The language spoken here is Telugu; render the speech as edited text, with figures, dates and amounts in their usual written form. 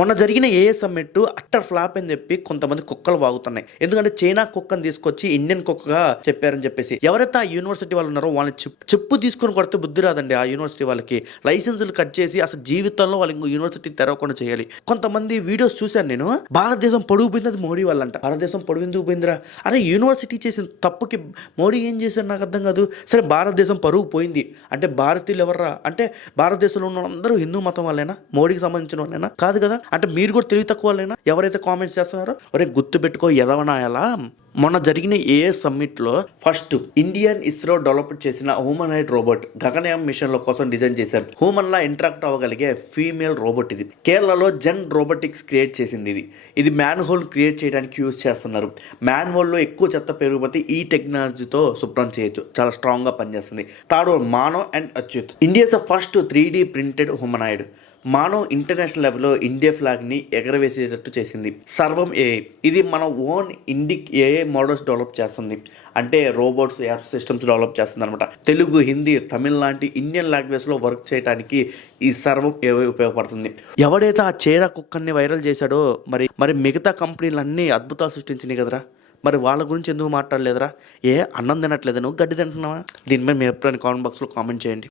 మొన్న జరిగిన ఏఏ సమ్మిట్ అట్టర్ ఫ్లాప్ అని చెప్పి కొంతమంది కుక్కలు వాగుతున్నాయి. ఎందుకంటే చైనా కుక్కని తీసుకొచ్చి ఇండియన్ కుక్కగా చెప్పారని చెప్పేసి ఎవరైతే ఆ యూనివర్సిటీ వాళ్ళు ఉన్నారో వాళ్ళని చెప్పు తీసుకొని కొడితే బుద్ధి రాదండి. ఆ యూనివర్సిటీ వాళ్ళకి లైసెన్సులు కట్ చేసి అసలు జీవితంలో వాళ్ళు ఇంకో యూనివర్సిటీ తెరవకుండా చేయాలి. కొంతమంది వీడియోస్ చూశాను నేను. భారతదేశం పొడుగు పోయింది, అది మోడీ వాళ్ళంట. భారతదేశం పొడుగు ఎందుకు పోయిందిరా? అదే యూనివర్సిటీ చేసిన తప్పుకి మోడీ ఏం చేశారు నాకు అర్థం కాదు. సరే భారతదేశం పరుగు పోయింది అంటే భారతీయులు ఎవర్రా అంటే భారతదేశంలో ఉన్న అందరూ హిందూ మతం వాళ్ళైనా, మోడీకి సంబంధించిన వాళ్ళైనా కాదు కదా. అంటే మీరు కూడా తెలివి తక్కువ వాళ్ళైనా ఎవరైతే కామెంట్స్ చేస్తున్నారో ఒరే గుర్తు పెట్టుకో ఎదవనాయాలా. మొన్న జరిగిన ఏఏ సమ్మిట్లో ఫస్ట్ ఇండియన్ ఇస్రో డెవలప్ చేసిన హ్యూమనాయిడ్ రోబోట్ గగనయాన్ మిషన్ల కోసం డిజైన్ చేశారు. హ్యూమన్ లా ఇంటరాక్ట్ అవ్వగలిగే ఫీమేల్ రోబోట్ ఇది. కేరళలో జెన్ రోబోటిక్స్ క్రియేట్ చేసింది. ఇది మ్యాన్ హోల్ క్రియేట్ చేయడానికి యూజ్ చేస్తున్నారు. మ్యాన్ హోల్లో ఎక్కువ చెత్త పెరిగిపోతే ఈ టెక్నాలజీతో శుభ్రం చేయొచ్చు. చాలా స్ట్రాంగ్ గా పనిచేస్తుంది. Third Manav and Achyut. India's first 3D printed humanoid. Manav international లెవెల్లో ఇండియా ఫ్లాగ్ని ఎగరవేసేటట్టు చేసింది. సర్వం ఏఐ. ఇది మన own Indic AI models develop చేస్తుంది. అంటే రోబోట్స్, యాప్ సిస్టమ్స్ డెవలప్ చేస్తుంది అనమాట. తెలుగు, హిందీ, తమిళ్ లాంటి ఇండియన్ లాంగ్వేజ్లో వర్క్ చేయడానికి ఈ సర్వం ఏఐ ఉపయోగపడుతుంది. ఎవడైతే ఆ చీర కుక్కర్ని వైరల్ చేశాడో మరి మిగతా కంపెనీలన్నీ అద్భుతాలు సృష్టించినాయి కదరా. మరి వాళ్ళ గురించి ఎందుకు మాట్లాడలేదురా? అన్నం తినట్లేదు, నువ్వు గడ్డి తింటున్నావా? దీనిపై మీ అభిప్రాయాన్ని కామెంట్ బాక్స్లో కామెంట్ చేయండి.